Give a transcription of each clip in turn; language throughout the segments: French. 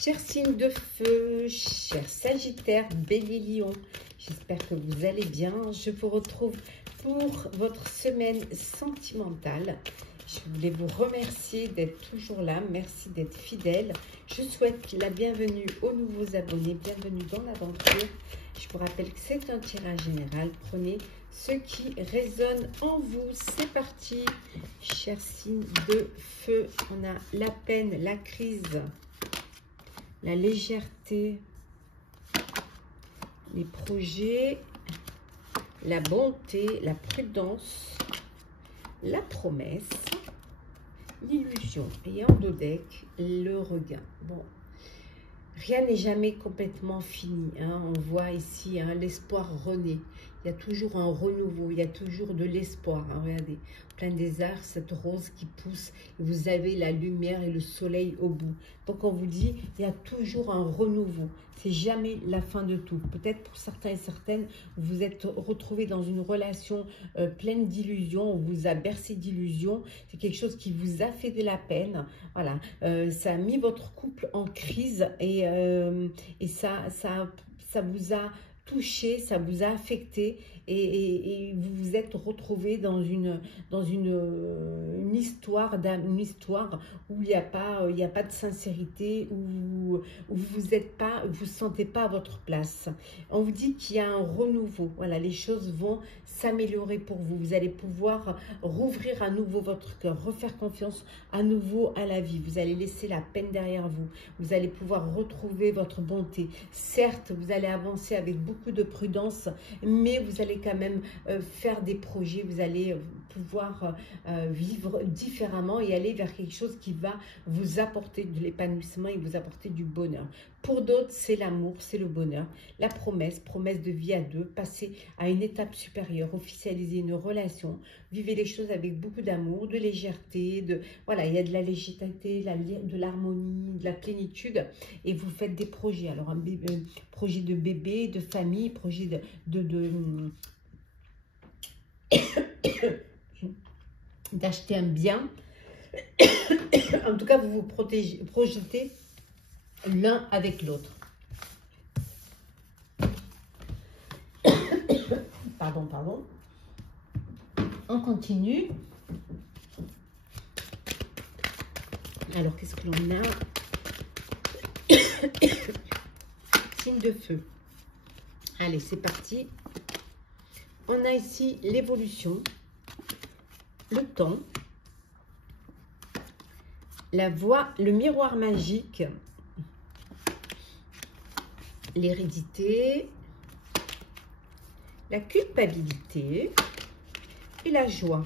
Chers signes de feu, chers Sagittaires, Bélier, Lion, j'espère que vous allez bien. Je vous retrouve pour votre semaine sentimentale. Je voulais vous remercier d'être toujours là. Merci d'être fidèle. Je souhaite la bienvenue aux nouveaux abonnés. Bienvenue dans l'aventure. Je vous rappelle que c'est un tirage général. Prenez ce qui résonne en vous. C'est parti. Chers signes de feu, on a la peine, la crise, la légèreté, les projets, la bonté, la prudence, la promesse, l'illusion. Et en dos deck, le regain. Bon, rien n'est jamais complètement fini. Hein. On voit ici l'espoir renaît. Il y a toujours un renouveau, il y a toujours de l'espoir. Hein. Regardez, plein des arts, cette rose qui pousse. Et vous avez la lumière et le soleil au bout. Donc on vous dit, il y a toujours un renouveau. C'est jamais la fin de tout. Peut-être pour certains et certaines, vous vous êtes retrouvés dans une relation pleine d'illusions. On vous a bercé d'illusions. C'est quelque chose qui vous a fait de la peine. Voilà, ça a mis votre couple en crise et ça vous a touché, ça vous a affecté et vous vous êtes retrouvé dans une histoire où il n'y a pas de sincérité, où vous sentez pas à votre place. On vous dit qu'il y a un renouveau. Voilà, les choses vont s'améliorer pour vous. Vous allez pouvoir rouvrir à nouveau votre cœur, refaire confiance à nouveau à la vie. Vous allez laisser la peine derrière vous. Vous allez pouvoir retrouver votre bonté. Certes, vous allez avancer avec beaucoup de prudence, mais vous allez quand même faire des projets. Vous allez pouvoir vivre différemment et aller vers quelque chose qui va vous apporter de l'épanouissement et vous apporter du bonheur. Pour d'autres, c'est l'amour, c'est le bonheur, la promesse de vie à deux, passer à une étape supérieure, officialiser une relation, vivez les choses avec beaucoup d'amour, de légèreté, voilà, il y a de la légèreté, de l'harmonie, de la plénitude, et vous faites des projets. Alors, un projet de bébé, de famille, projet d'acheter un bien. En tout cas, vous vous projetez l'un avec l'autre. Pardon. On continue. Alors, qu'est-ce que l'on a? Signe de feu. Allez, c'est parti. On a ici l'évolution, le temps, la voix, le miroir magique, l'hérédité, la culpabilité et la joie.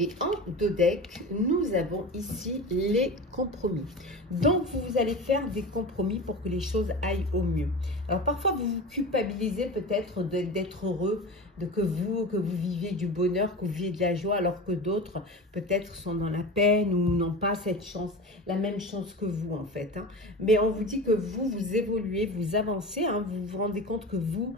Et en dos deck, nous avons ici les compromis. Donc, vous allez faire des compromis pour que les choses aillent au mieux. Alors, parfois, vous vous culpabilisez peut-être d'être heureux, que vous viviez du bonheur, que vous viviez de la joie, alors que d'autres, peut-être, sont dans la peine ou n'ont pas cette chance, la même chance que vous, en fait. Hein. Mais on vous dit que vous évoluez, vous avancez, hein, vous vous rendez compte que vous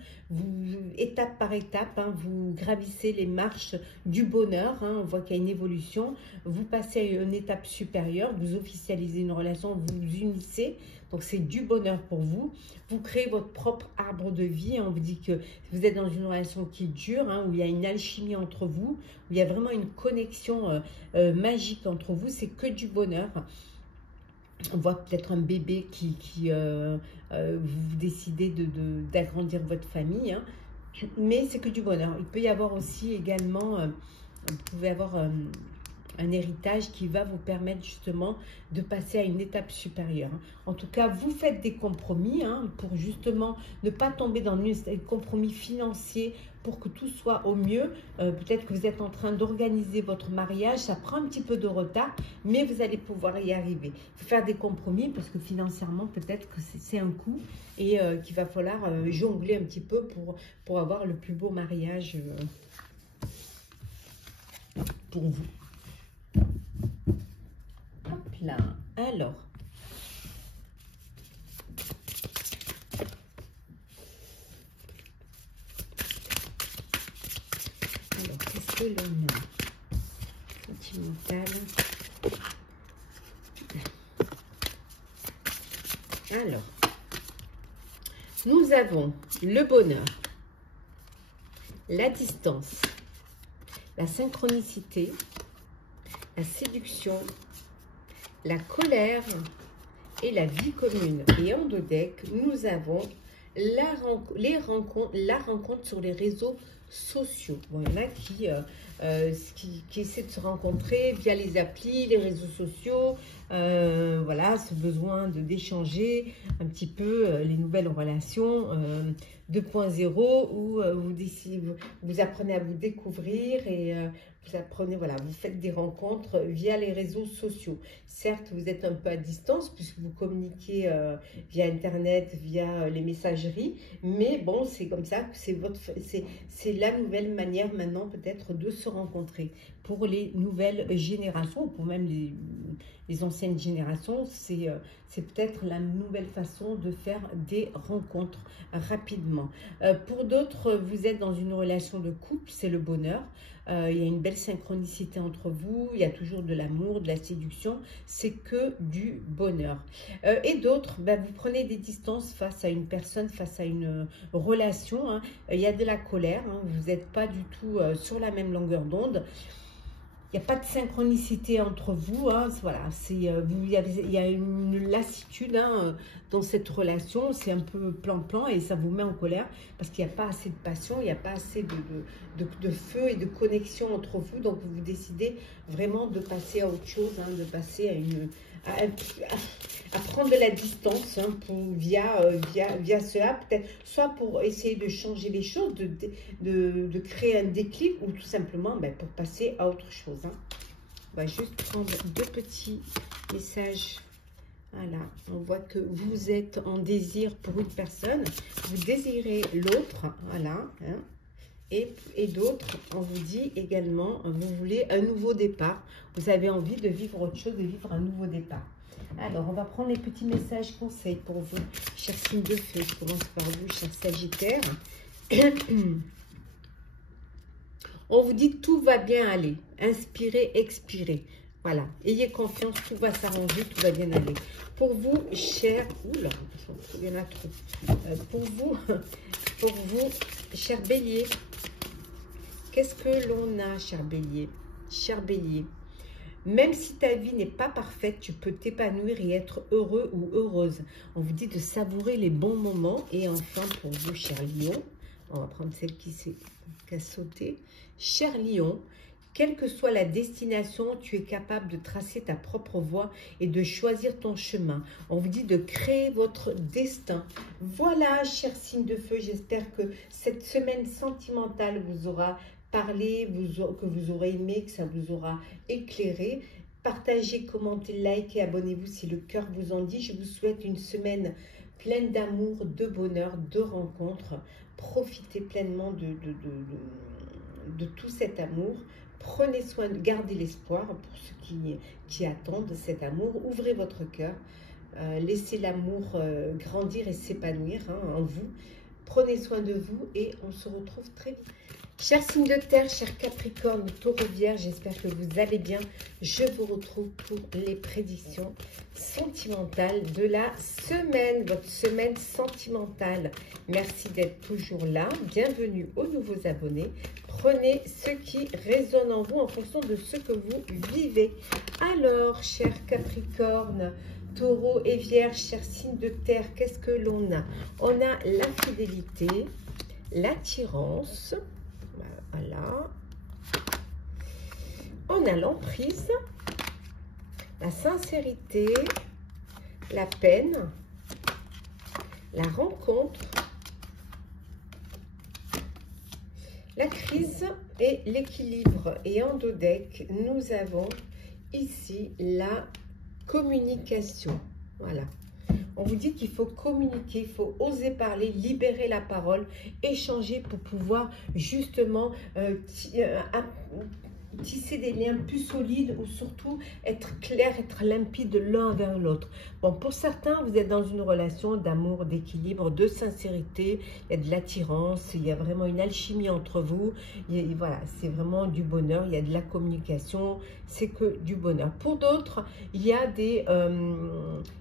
étape par étape, hein, vous gravissez les marches du bonheur. Hein, on voit qu'il y a une évolution. Vous passez à une étape supérieure, vous officialisez une relation, vous vous unissez. Donc, c'est du bonheur pour vous. Vous créez votre propre arbre de vie. On vous dit que vous êtes dans une relation qui dure, hein, où il y a une alchimie entre vous, où il y a vraiment une connexion magique entre vous. C'est que du bonheur. On voit peut-être un bébé vous décidez d'agrandir votre famille. Hein, mais c'est que du bonheur. Il peut y avoir aussi également, vous pouvez avoir un héritage qui va vous permettre justement de passer à une étape supérieure. En tout cas, vous faites des compromis pour justement ne pas tomber dans un compromis financier pour que tout soit au mieux. Peut-être que vous êtes en train d'organiser votre mariage, ça prend un petit peu de retard, mais vous allez pouvoir y arriver. Il faut faire des compromis parce que financièrement, peut-être que c'est un coût et qu'il va falloir jongler un petit peu pour avoir le plus beau mariage pour vous. Hop là, alors. Qu'est-ce que l'on a? Sentimental. Alors, nous avons le bonheur, la distance, la synchronicité, la séduction, la colère et la vie commune. Et en dos deck, nous avons la rencontre sur les réseaux sociaux. Bon, il y en a qui essaient de se rencontrer via les applis, les réseaux sociaux. Voilà, ce besoin d'échanger un petit peu les nouvelles relations 2.0 où vous apprenez à vous découvrir et vous apprenez, voilà, vous faites des rencontres via les réseaux sociaux. Certes, vous êtes un peu à distance puisque vous communiquez via Internet, via les messageries, mais bon, c'est comme ça que c'est la nouvelle manière maintenant peut-être de se rencontrer. Pour les nouvelles générations, ou pour même les anciennes générations, c'est peut-être la nouvelle façon de faire des rencontres rapidement. Pour d'autres, vous êtes dans une relation de couple, c'est le bonheur. Il y a une belle synchronicité entre vous, il y a toujours de l'amour, de la séduction, c'est que du bonheur. Et d'autres, vous prenez des distances face à une personne, face à une relation, hein. Il y a de la colère, hein. Vous n'êtes pas du tout sur la même longueur d'onde. Il n'y a pas de synchronicité entre vous, hein. Voilà, il y a une lassitude, hein, dans cette relation, c'est un peu plan-plan et ça vous met en colère parce qu'il n'y a pas assez de passion, il n'y a pas assez de feu et de connexion entre vous, donc vous décidez vraiment de passer à autre chose, hein, de passer à prendre de la distance, hein, via cela, peut-être soit pour essayer de changer les choses, de créer un déclic ou tout simplement pour passer à autre chose, hein. On va juste prendre deux petits messages. Voilà, on voit que vous êtes en désir pour une personne, vous désirez l'autre, voilà, hein. Et d'autres, on vous dit également, vous voulez un nouveau départ, vous avez envie de vivre autre chose, de vivre un nouveau départ. Alors, on va prendre les petits messages conseils pour vous, chers signes de feu. Je commence par vous, chers Sagittaires. On vous dit tout va bien aller. Inspirez, expirez. Voilà, ayez confiance, tout va s'arranger, tout va bien aller. Pour vous, chers... Oula, il y en a trop. Pour vous, chers Bélier, qu'est-ce que l'on a, cher Bélier? Cher Bélier, même si ta vie n'est pas parfaite, tu peux t'épanouir et être heureux ou heureuse. On vous dit de savourer les bons moments. Et enfin, pour vous, cher Lion, on va prendre celle qui a sauté. Cher Lion, quelle que soit la destination, tu es capable de tracer ta propre voie et de choisir ton chemin. On vous dit de créer votre destin. Voilà, cher signe de feu, j'espère que cette semaine sentimentale vous aura parlé, que vous aurez aimé, que ça vous aura éclairé. Partagez, commentez, likez, abonnez-vous si le cœur vous en dit. Je vous souhaite une semaine pleine d'amour, de bonheur, de rencontres. Profitez pleinement de tout cet amour. Prenez soin, gardez l'espoir pour ceux qui attendent cet amour. Ouvrez votre cœur. Laissez l'amour grandir et s'épanouir, hein, en vous. Prenez soin de vous et on se retrouve très vite. Chers signes de terre, chers Capricorne, Taureau, Vierge, j'espère que vous allez bien. Je vous retrouve pour les prédictions sentimentales de la semaine, votre semaine sentimentale. Merci d'être toujours là. Bienvenue aux nouveaux abonnés. Prenez ce qui résonne en vous en fonction de ce que vous vivez. Alors, chers Capricorne, Taureau et Vierge, chers signes de terre, qu'est-ce que l'on a? On a la fidélité, l'attirance. Voilà. On a l'emprise, la sincérité, la peine, la rencontre, la crise et l'équilibre. Et en dos deck, nous avons ici la communication. Voilà. On vous dit qu'il faut communiquer, il faut oser parler, libérer la parole, échanger pour pouvoir justement tisser des liens plus solides ou surtout être clair, être limpide l'un vers l'autre. Bon, pour certains, vous êtes dans une relation d'amour, d'équilibre, de sincérité, il y a de l'attirance, il y a vraiment une alchimie entre vous, voilà, c'est vraiment du bonheur, il y a de la communication, c'est que du bonheur. Pour d'autres, il y a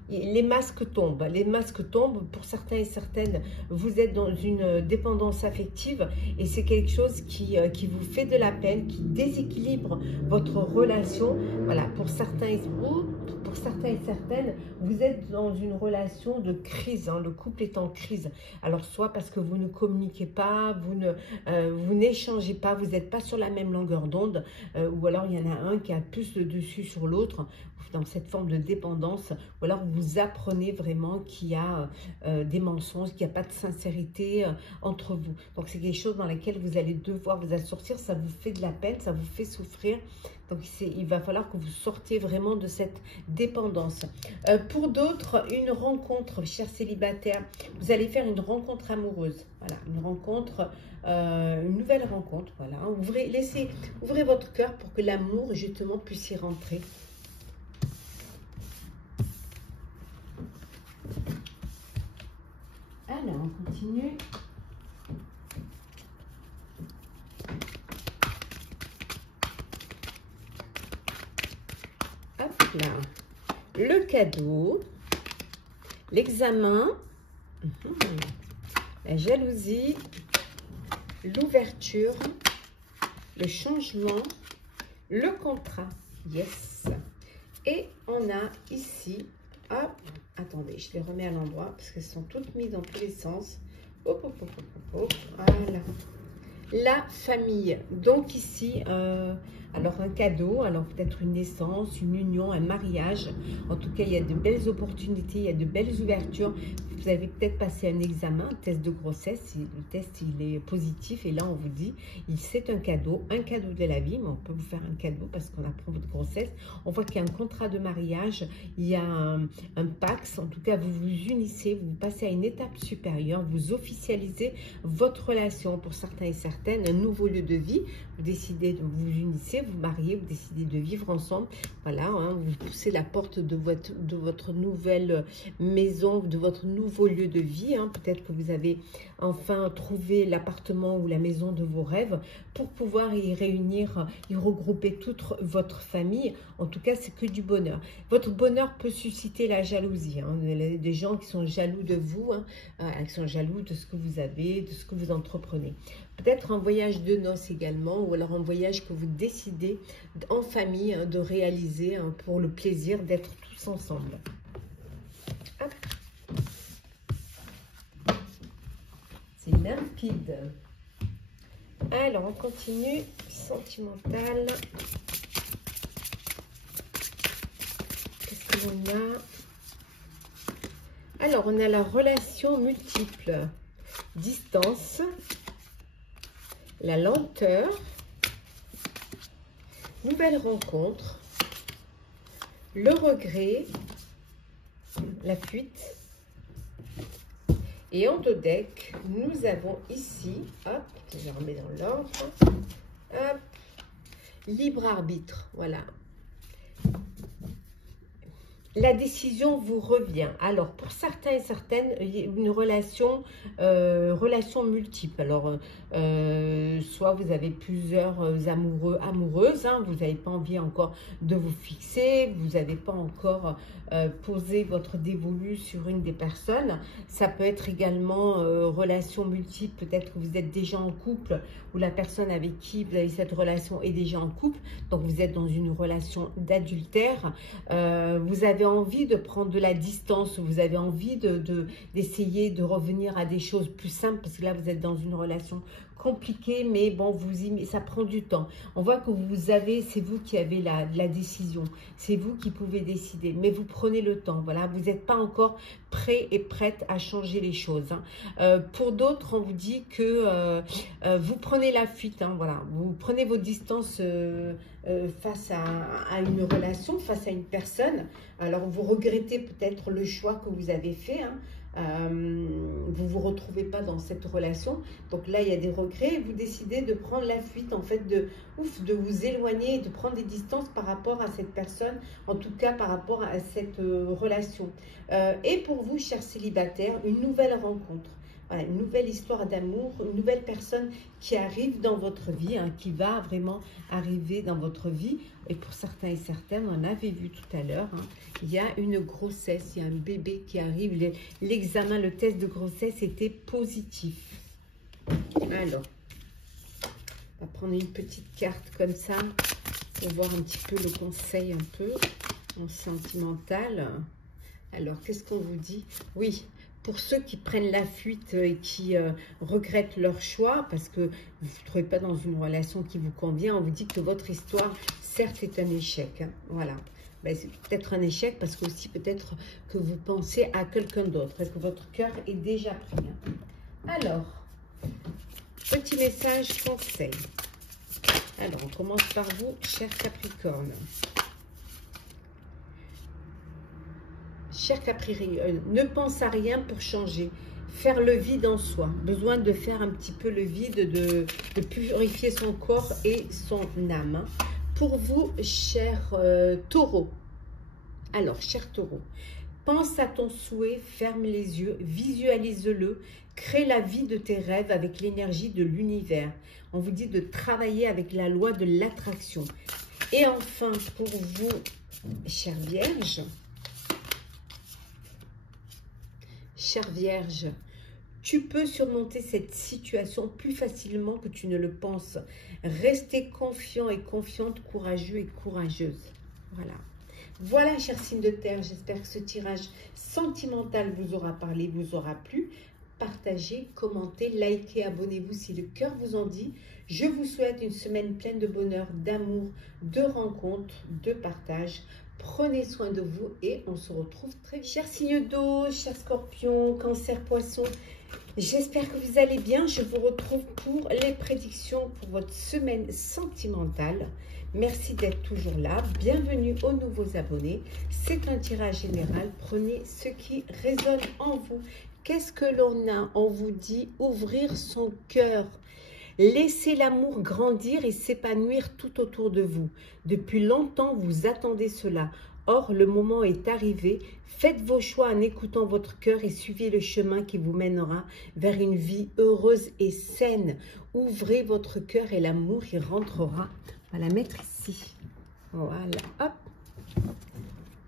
les masques tombent. Les masques tombent. Pour certains et certaines, vous êtes dans une dépendance affective et c'est quelque chose qui vous fait de la peine, qui déséquilibre votre relation. Voilà, pour certains et certaines, vous êtes dans une relation de crise. Le couple est en crise. Alors, soit parce que vous ne communiquez pas, vous n'échangez pas, vous n'êtes pas sur la même longueur d'onde, ou alors il y en a un qui a plus le dessus sur l'autre, dans cette forme de dépendance, ou alors vous apprenez vraiment qu'il y a des mensonges, qu'il n'y a pas de sincérité entre vous. Donc c'est quelque chose dans lequel vous allez devoir vous assortir, ça vous fait de la peine, ça vous fait souffrir. Donc il va falloir que vous sortiez vraiment de cette dépendance. Pour d'autres, une rencontre, chers célibataires, vous allez faire une rencontre amoureuse. Voilà, une rencontre, une nouvelle rencontre. Voilà, ouvrez votre cœur pour que l'amour justement puisse y rentrer. Alors, on continue. Hop là. Le cadeau, l'examen, la jalousie, l'ouverture, le changement, le contrat. Yes. Et on a ici, hop, attendez, je les remets à l'endroit parce qu'elles sont toutes mises dans tous les sens. Hop, hop, hop, hop, hop, voilà. La famille. Donc ici, alors un cadeau, alors peut-être une naissance, une union, un mariage. En tout cas, il y a de belles opportunités, il y a de belles ouvertures. Vous avez peut-être passé un examen, un test de grossesse. Le test, il est positif. Et là, on vous dit, c'est un cadeau de la vie. Mais on peut vous faire un cadeau parce qu'on apprend votre grossesse. On voit qu'il y a un contrat de mariage, il y a un Pax. En tout cas, vous vous unissez, vous passez à une étape supérieure. Vous officialisez votre relation. Pour certains et certaines, un nouveau lieu de vie. Vous décidez de vous unissez, vous mariez, vous décidez de vivre ensemble. Voilà, vous poussez la porte de votre nouvelle maison, de votre nouveau lieu de vie. Peut-être que vous avez enfin trouvé l'appartement ou la maison de vos rêves pour pouvoir y réunir, y regrouper toute votre famille. En tout cas, c'est que du bonheur. Votre bonheur peut susciter la jalousie. Des gens qui sont jaloux de vous, qui sont jaloux de ce que vous avez, de ce que vous entreprenez. Peut-être un voyage de noces également, ou alors un voyage que vous décidez en famille de réaliser pour le plaisir d'être tous ensemble. Hop. C'est limpide. Alors, on continue. Sentimental. Qu'est-ce qu'on a? Alors, on a la relation multiple. Distance. La lenteur, nouvelle rencontre, le regret, la fuite. Et en dos deck, nous avons ici, hop, je remets dans l'ordre, hop, libre arbitre, voilà. La décision vous revient. Alors, pour certains et certaines, il y a une relation multiple. Alors, soit vous avez plusieurs amoureux, amoureuses, vous n'avez pas envie encore de vous fixer, vous n'avez pas encore posé votre dévolu sur une des personnes. Ça peut être également relation multiple, peut-être que vous êtes déjà en couple ou la personne avec qui vous avez cette relation est déjà en couple. Donc, vous êtes dans une relation d'adultère. Vous avez envie de prendre de la distance, vous avez envie d'essayer de revenir à des choses plus simples parce que là, vous êtes dans une relation compliquée, mais bon, ça prend du temps. On voit que c'est vous qui avez la décision, c'est vous qui pouvez décider, mais vous prenez le temps, voilà, vous n'êtes pas encore prêt et prête à changer les choses. Pour d'autres, on vous dit que vous prenez la fuite, voilà, vous prenez vos distances face à une relation, face à une personne. Alors, vous regrettez peut-être le choix que vous avez fait, vous ne vous retrouvez pas dans cette relation. Donc là, il y a des regrets. Vous décidez de prendre la fuite, en fait, de vous éloigner, de prendre des distances par rapport à cette personne, en tout cas par rapport à cette relation. Et pour vous, chers célibataires, une nouvelle rencontre. Voilà, une nouvelle histoire d'amour, une nouvelle personne qui arrive dans votre vie, hein, qui va vraiment arriver dans votre vie. Et pour certains et certaines, on avait vu tout à l'heure, hein, il y a une grossesse, il y a un bébé qui arrive. L'examen, le test de grossesse était positif. Alors, on va prendre une petite carte comme ça pour voir un petit peu le conseil un peu en sentimental. Alors, qu'est-ce qu'on vous dit? Oui, pour ceux qui prennent la fuite et qui regrettent leur choix parce que vous ne trouvez pas dans une relation qui vous convient, on vous dit que votre histoire, certes, est un échec. Hein, voilà. Ben, c'est peut-être un échec parce que aussi peut-être que vous pensez à quelqu'un d'autre. Parce que votre cœur est déjà pris. Hein. Alors, petit message conseil. Alors, on commence par vous, cher Capricorne. Cher Capricorne, ne pense à rien pour changer. Faire le vide en soi. Besoin de faire un petit peu le vide, de purifier son corps et son âme. Pour vous, cher Taureau. Alors, cher Taureau, pense à ton souhait, ferme les yeux, visualise-le, crée la vie de tes rêves avec l'énergie de l'univers. On vous dit de travailler avec la loi de l'attraction. Et enfin, pour vous, chère Vierge, tu peux surmonter cette situation plus facilement que tu ne le penses. Restez confiant et confiante, courageux et courageuse. Voilà. Voilà, chers signes de terre, j'espère que ce tirage sentimental vous aura parlé, vous aura plu. Partagez, commentez, likez, abonnez-vous si le cœur vous en dit. Je vous souhaite une semaine pleine de bonheur, d'amour, de rencontres, de partage. Prenez soin de vous et on se retrouve très vite. Chers signes d'eau, chers scorpions, cancer, poisson, j'espère que vous allez bien. Je vous retrouve pour les prédictions pour votre semaine sentimentale. Merci d'être toujours là. Bienvenue aux nouveaux abonnés. C'est un tirage général. Prenez ce qui résonne en vous. Qu'est-ce que l'on a? On vous dit ouvrir son cœur. Laissez l'amour grandir et s'épanouir tout autour de vous. Depuis longtemps, vous attendez cela. Or, le moment est arrivé. Faites vos choix en écoutant votre cœur et suivez le chemin qui vous mènera vers une vie heureuse et saine. Ouvrez votre cœur et l'amour y rentrera. On va la mettre ici. Voilà, hop.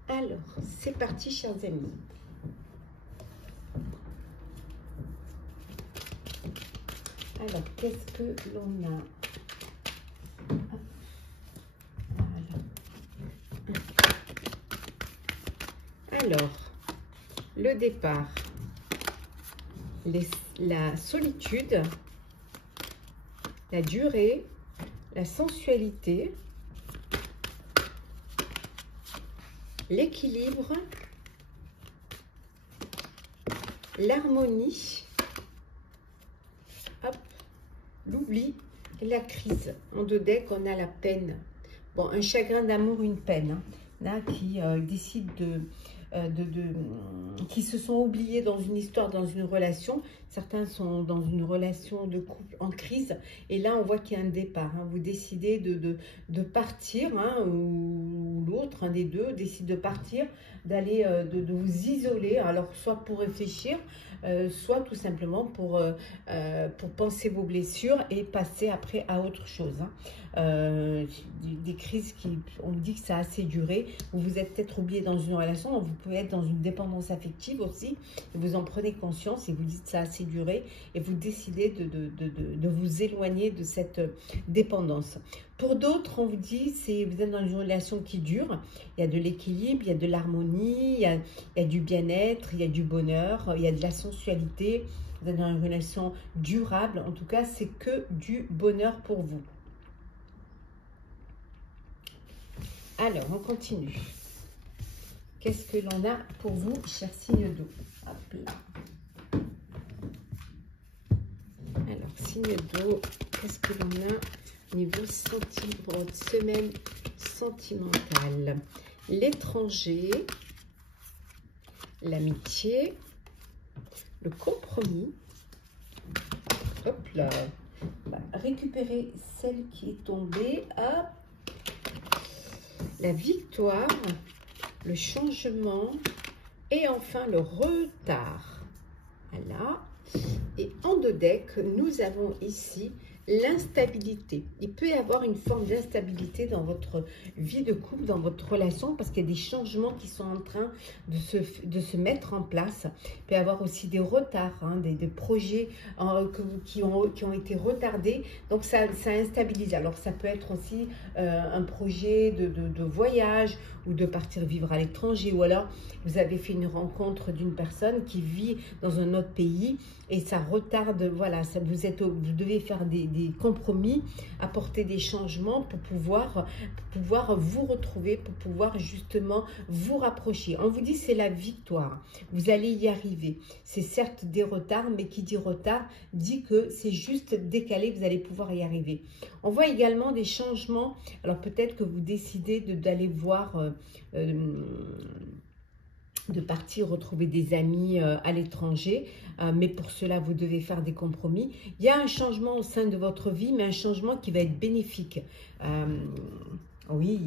Alors, c'est parti, chers amis. Alors, qu'est-ce que l'on a? Voilà. Alors, le départ, la solitude, la durée, la sensualité, l'équilibre, l'harmonie, l'oubli et la crise. En deux decks, on a la peine. Bon, un chagrin d'amour, une peine. Hein. Là, qui décident qui se sont oubliés dans une histoire, dans une relation. Certains sont dans une relation de couple en crise. Et là, on voit qu'il y a un départ. Hein. Vous décidez de partir, hein, ou l'autre, un des deux, décide de partir, d'aller, de vous isoler. Alors, soit pour réfléchir, soit tout simplement pour penser vos blessures et passer après à autre chose. Hein. Des crises qui, on dit que ça a assez duré. Vous vous êtes peut-être oublié dans une relation, donc vous pouvez être dans une dépendance affective aussi. Et vous en prenez conscience et vous dites que ça a assez duré et vous décidez de vous éloigner de cette dépendance. Pour d'autres, on vous dit que vous êtes dans une relation qui dure. Il y a de l'équilibre, il y a de l'harmonie, il y a du bien-être, il y a du bonheur, il y a de la sensualité. Vous êtes dans une relation durable. En tout cas, c'est que du bonheur pour vous. Alors, on continue. Qu'est-ce que l'on a pour vous, chers signes d'eau? Hop là. Alors, signe d'eau, qu'est-ce que l'on a au niveau semaine sentimentale? L'étranger, l'amitié, le compromis. Hop là. On va récupérer celle qui est tombée. Hop. La victoire, le changement et enfin le retard. Voilà. Et en deux decks, nous avons ici l'instabilité. Il peut y avoir une forme d'instabilité dans votre vie de couple, dans votre relation, parce qu'il y a des changements qui sont en train de se mettre en place. Il peut y avoir aussi des retards, hein, des projets qui ont été retardés. Donc, ça instabilise. Alors, ça peut être aussi un projet de voyage ou de partir vivre à l'étranger. Ou alors, vous avez fait une rencontre d'une personne qui vit dans un autre pays et ça retarde. Voilà, vous devez faire des compromis, apporter des changements pour pouvoir vous retrouver, pour pouvoir justement vous rapprocher. On vous dit c'est la victoire, vous allez y arriver. C'est certes des retards, mais qui dit retard dit que c'est juste décalé, vous allez pouvoir y arriver. On voit également des changements, alors peut-être que vous décidez d'aller voir, de partir retrouver des amis à l'étranger, mais pour cela vous devez faire des compromis. Il y a un changement au sein de votre vie, mais un changement qui va être bénéfique. Oui,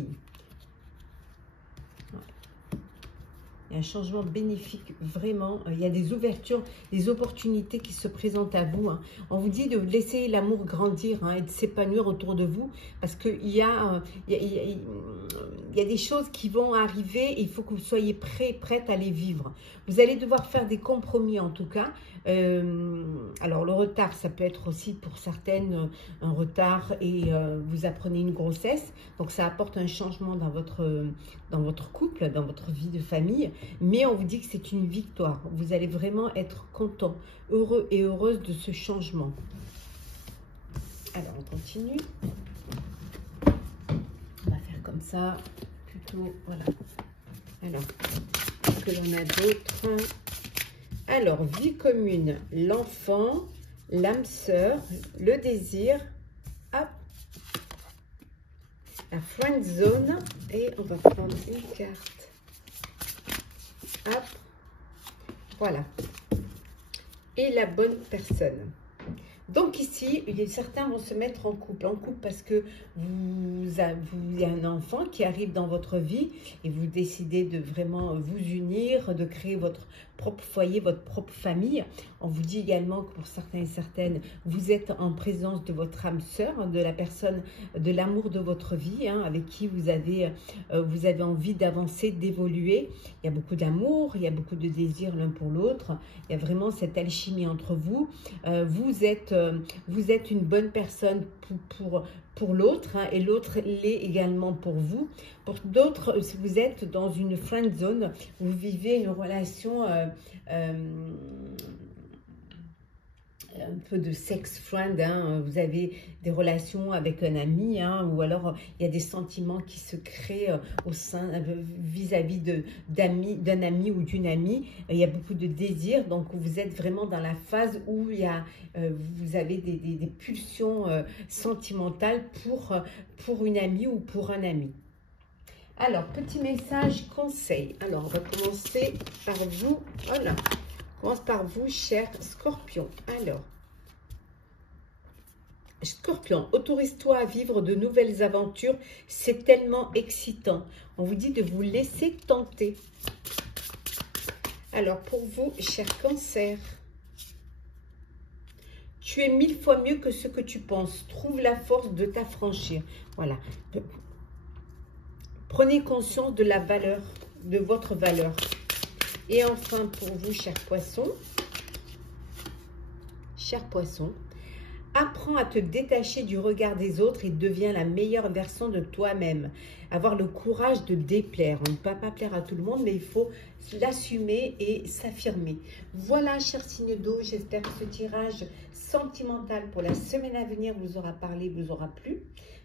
un changement bénéfique, vraiment. Il y a des ouvertures, des opportunités qui se présentent à vous. Hein. On vous dit de laisser l'amour grandir, hein, et de s'épanouir autour de vous, parce qu'il y a des choses qui vont arriver et il faut que vous soyez prête à les vivre. Vous allez devoir faire des compromis en tout cas. Alors le retard, ça peut être aussi pour certaines un retard et vous apprenez une grossesse. Donc ça apporte un changement dans votre couple, dans votre vie de famille. Mais on vous dit que c'est une victoire. Vous allez vraiment être content, heureux et heureuse de ce changement. Alors, on continue. On va faire comme ça, plutôt, voilà. Alors, qu'est-ce que l'on a d'autre? Alors, vie commune, l'enfant, l'âme sœur, le désir, hop, la friend zone, et on va prendre une carte. Hop, voilà. Et la bonne personne. Donc ici, certains vont se mettre en couple parce que vous avez un enfant qui arrive dans votre vie et vous décidez de vraiment vous unir, de créer votre propre foyer, votre propre famille. On vous dit également que pour certains et certaines, vous êtes en présence de votre âme sœur, de la personne, de l'amour de votre vie, hein, avec qui vous avez envie d'avancer, d'évoluer. Il y a beaucoup d'amour, il y a beaucoup de désir l'un pour l'autre. Il y a vraiment cette alchimie entre vous. Vous êtes une bonne personne pour l'autre, hein, et l'autre l'est également pour vous. Pour d'autres, si vous êtes dans une friend zone, vous vivez une relation un peu de sex friend, hein. Vous avez des relations avec un ami, hein, ou alors il y a des sentiments qui se créent au sein vis-à-vis d'un ami ou d'une amie. Il y a beaucoup de désirs, donc vous êtes vraiment dans la phase où vous avez des pulsions sentimentales pour une amie ou pour un ami. Alors, petit message conseil. Alors, on va commencer par vous. Voilà. On commence par vous, cher Scorpion. Alors, Scorpion, autorise-toi à vivre de nouvelles aventures. C'est tellement excitant. On vous dit de vous laisser tenter. Alors, pour vous, cher Cancer, tu es 1000 fois mieux que ce que tu penses. Trouve la force de t'affranchir. Voilà. Prenez conscience de la valeur, de votre valeur. Et enfin, pour vous, cher Poisson, apprends à te détacher du regard des autres et deviens la meilleure version de toi-même. Avoir le courage de déplaire. On ne peut pas plaire à tout le monde, mais il faut l'assumer et s'affirmer. Voilà, chers signes d'eau, j'espère que ce tirage sentimental pour la semaine à venir vous aura parlé, vous aura plu.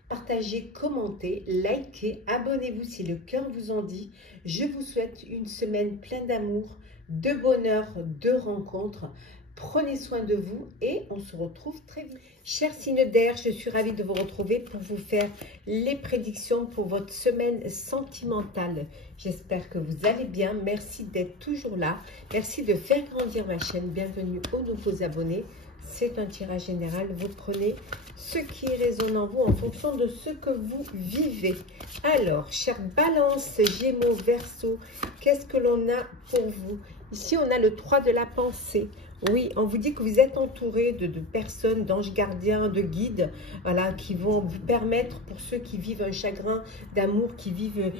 Partagez, commentez, likez, abonnez-vous si le cœur vous en dit. Je vous souhaite une semaine pleine d'amour, de bonheur, de rencontres. Prenez soin de vous et on se retrouve très vite. Chers signes d'air, je suis ravie de vous retrouver pour vous faire les prédictions pour votre semaine sentimentale. J'espère que vous allez bien. Merci d'être toujours là. Merci de faire grandir ma chaîne. Bienvenue aux nouveaux abonnés. C'est un tirage général. Vous prenez ce qui résonne en vous en fonction de ce que vous vivez. Alors, chère Balance, Gémeaux, Verseau, qu'est-ce que l'on a pour vous? Ici, on a le 3 de la pensée. Oui, on vous dit que vous êtes entouré de personnes, d'anges gardiens, de guides, voilà, qui vont vous permettre, pour ceux qui vivent un chagrin d'amour, qui vivent,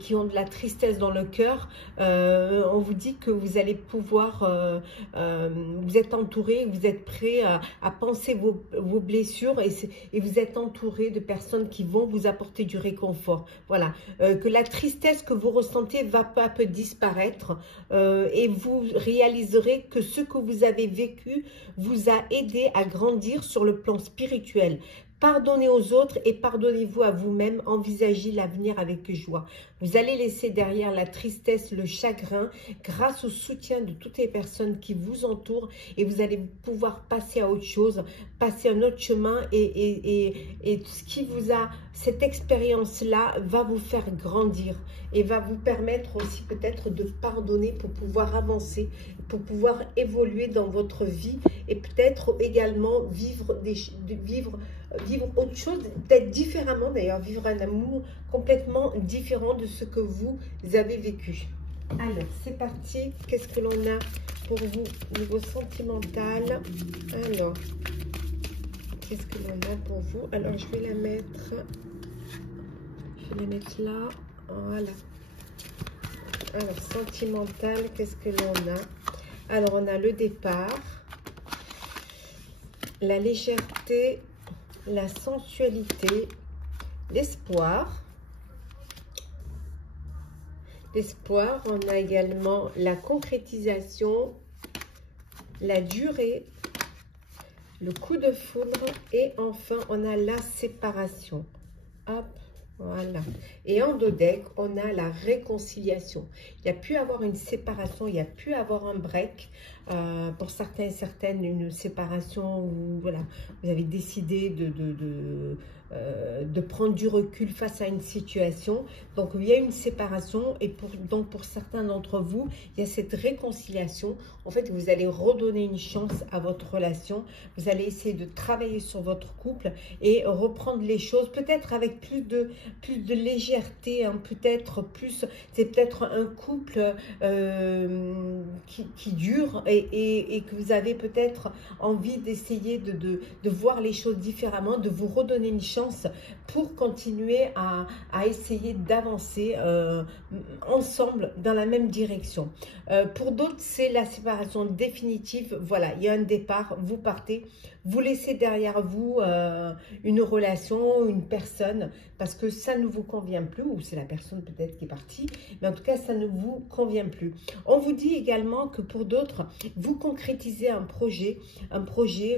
qui ont de la tristesse dans le cœur, on vous dit que vous allez pouvoir, vous êtes entouré, vous êtes prêt à penser vos blessures et vous êtes entouré de personnes qui vont vous apporter du réconfort. Voilà, que la tristesse que vous ressentez va peu à peu disparaître et vous réaliserez que ce que vous avez vécu vous a aidé à grandir sur le plan spirituel. Pardonnez aux autres et pardonnez-vous à vous-même. Envisagez l'avenir avec joie. Vous allez laisser derrière la tristesse, le chagrin, grâce au soutien de toutes les personnes qui vous entourent et vous allez pouvoir passer à autre chose, passer un autre chemin et ce qui vous a, cette expérience-là va vous faire grandir et va vous permettre aussi peut-être de pardonner pour pouvoir avancer, pour pouvoir évoluer dans votre vie et peut-être également vivre autre chose, peut-être différemment d'ailleurs, vivre un amour complètement différent de ce que vous avez vécu. Alors, c'est parti. Qu'est-ce que l'on a pour vous au niveau sentimental? Alors, qu'est-ce que l'on a pour vous? Alors, je vais la mettre là. Voilà. Alors, sentimental, qu'est-ce que l'on a? Alors, on a le départ, la légèreté, la sensualité, l'espoir. L'espoir, on a également la concrétisation, la durée, le coup de foudre et enfin, on a la séparation. Hop, voilà. Et en dos deck, on a la réconciliation. Il y a pu avoir une séparation, il y a pu avoir un break. Pour certains et certaines, une séparation où voilà, vous avez décidé de prendre du recul face à une situation. Donc, il y a une séparation et donc pour certains d'entre vous, il y a cette réconciliation. En fait, vous allez redonner une chance à votre relation. Vous allez essayer de travailler sur votre couple et reprendre les choses peut-être avec plus de légèreté, hein, peut-être plus, c'est peut-être un couple qui dure et que vous avez peut-être envie d'essayer de voir les choses différemment, de vous redonner une chance pour continuer à essayer d'avancer ensemble dans la même direction. Pour d'autres, c'est la séparation définitive. Voilà, il y a un départ, vous partez, vous laissez derrière vous une relation, une personne, parce que ça ne vous convient plus, ou c'est la personne peut-être qui est partie, mais en tout cas, ça ne vous convient plus. On vous dit également que pour d'autres, vous concrétisez un projet,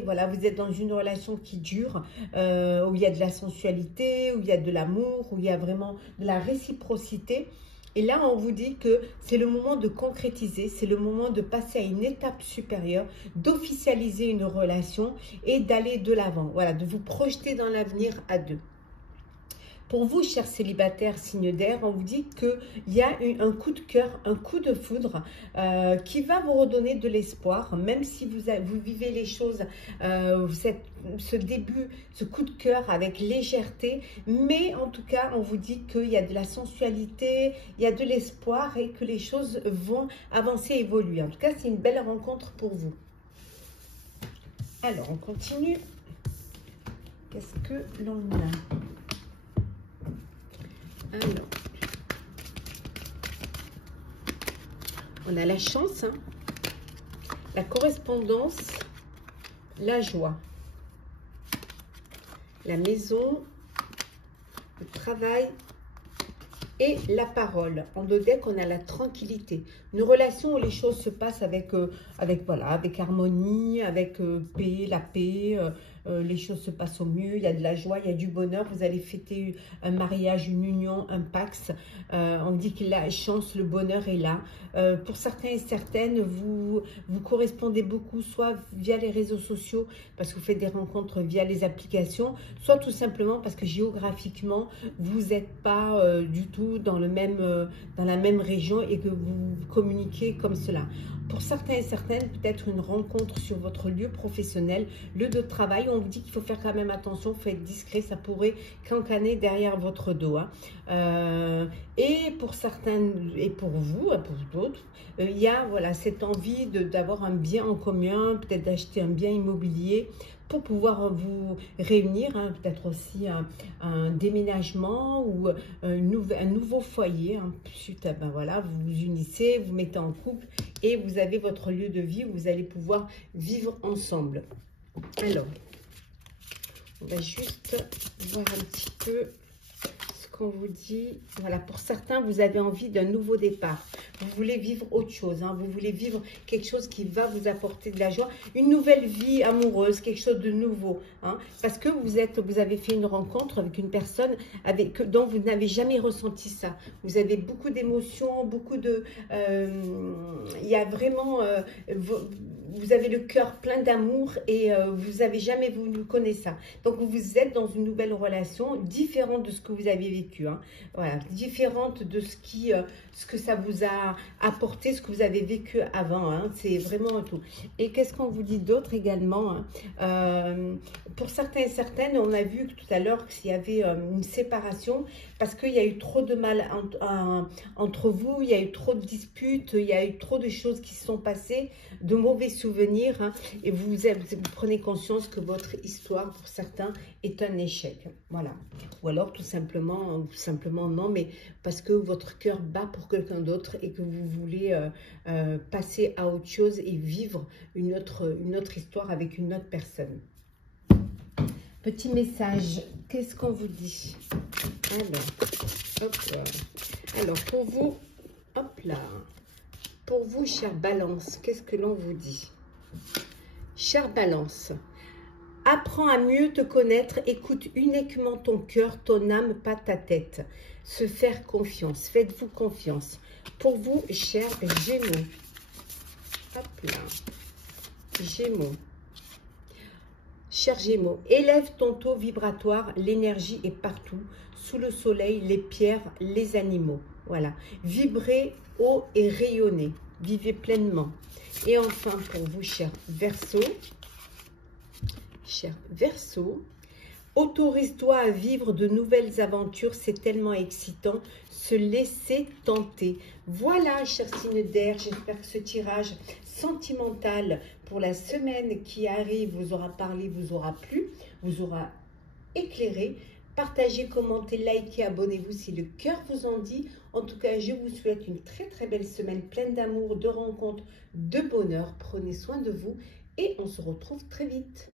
voilà, vous êtes dans une relation qui dure, où il y a de la sensualité, où il y a de l'amour, où il y a vraiment de la réciprocité. Et là, on vous dit que c'est le moment de concrétiser, c'est le moment de passer à une étape supérieure, d'officialiser une relation et d'aller de l'avant. Voilà, de vous projeter dans l'avenir à deux. Pour vous, chers célibataires, signes d'air, on vous dit qu'il y a un coup de cœur, un coup de foudre qui va vous redonner de l'espoir, même si vous vivez les choses, ce début, ce coup de cœur avec légèreté, mais en tout cas, on vous dit qu'il y a de la sensualité, il y a de l'espoir et que les choses vont avancer et évoluer. En tout cas, c'est une belle rencontre pour vous. Alors, on continue. Qu'est-ce que l'on a ? Alors, on a la chance, hein, la correspondance, la joie, la maison, le travail et la parole. En dos deck, on a la tranquillité. Une relation où les choses se passent avec harmonie, avec paix, la paix. Les choses se passent au mieux, il y a de la joie, il y a du bonheur. Vous allez fêter un mariage, une union, un pax. On dit que la chance, le bonheur est là. Pour certains et certaines, vous correspondez beaucoup, soit via les réseaux sociaux, parce que vous faites des rencontres via les applications, soit tout simplement parce que géographiquement, vous n'êtes pas du tout dans la même région et que vous communiquez comme cela. Pour certains et certaines, peut-être une rencontre sur votre lieu professionnel, lieu de travail, où on vous dit qu'il faut faire quand même attention, il faut être discret, ça pourrait cancaner derrière votre dos. Hein. Et pour certains, et pour vous, pour d'autres, il y a voilà, cette envie d'avoir un bien en commun, peut-être d'acheter un bien immobilier pour pouvoir vous réunir, hein, peut-être aussi un déménagement ou un nouveau foyer. Hein. Suite à, ben voilà, vous vous unissez, vous mettez en couple et vous avez votre lieu de vie où vous allez pouvoir vivre ensemble. Alors, on va juste voir un petit peu ce qu'on vous dit. Voilà, pour certains, vous avez envie d'un nouveau départ. Vous voulez vivre autre chose. Hein, vous voulez vivre quelque chose qui va vous apporter de la joie. Une nouvelle vie amoureuse, quelque chose de nouveau. Hein, parce que vous avez fait une rencontre avec une personne dont vous n'avez jamais ressenti ça. Vous avez beaucoup d'émotions, beaucoup de... il y a vraiment... vous avez le cœur plein d'amour et vous n'avez jamais voulu connaître ça. Donc, vous êtes dans une nouvelle relation différente de ce que vous avez vécu. Hein. Voilà, différente de ce que ça vous a apporté, ce que vous avez vécu avant. Hein. C'est vraiment tout. Et qu'est-ce qu'on vous dit d'autre également, hein. Pour certains et certaines, on a vu tout à l'heure qu'il y avait une séparation parce qu'il y a eu trop de mal entre vous, il y a eu trop de disputes, il y a eu trop de choses qui se sont passées, de mauvais souvenirs, hein, et vous prenez conscience que votre histoire, pour certains, est un échec. Voilà. Ou alors tout simplement non, mais parce que votre cœur bat pour quelqu'un d'autre et que vous voulez passer à autre chose et vivre une autre histoire avec une autre personne. Petit message, qu'est-ce qu'on vous dit? Alors, hop là. Alors, pour vous, hop là. Pour vous, chère Balance, qu'est-ce que l'on vous dit? Chère Balance, apprends à mieux te connaître, écoute uniquement ton cœur, ton âme, pas ta tête. Se faire confiance, faites-vous confiance. Pour vous, chers Gémeaux, hop là, Gémeaux. Cher Gémeaux, élève ton taux vibratoire, l'énergie est partout, sous le soleil, les pierres, les animaux. Voilà, vibrez haut et rayonnez, vivez pleinement. Et enfin, pour vous, cher Verseau, autorise-toi à vivre de nouvelles aventures, c'est tellement excitant, se laisser tenter. Voilà, cher signe d'air, j'espère que ce tirage sentimental pour la semaine qui arrive vous aura parlé, vous aura plu, vous aura éclairé. Partagez, commentez, likez, abonnez-vous si le cœur vous en dit. En tout cas, je vous souhaite une très très belle semaine pleine d'amour, de rencontres, de bonheur. Prenez soin de vous et on se retrouve très vite.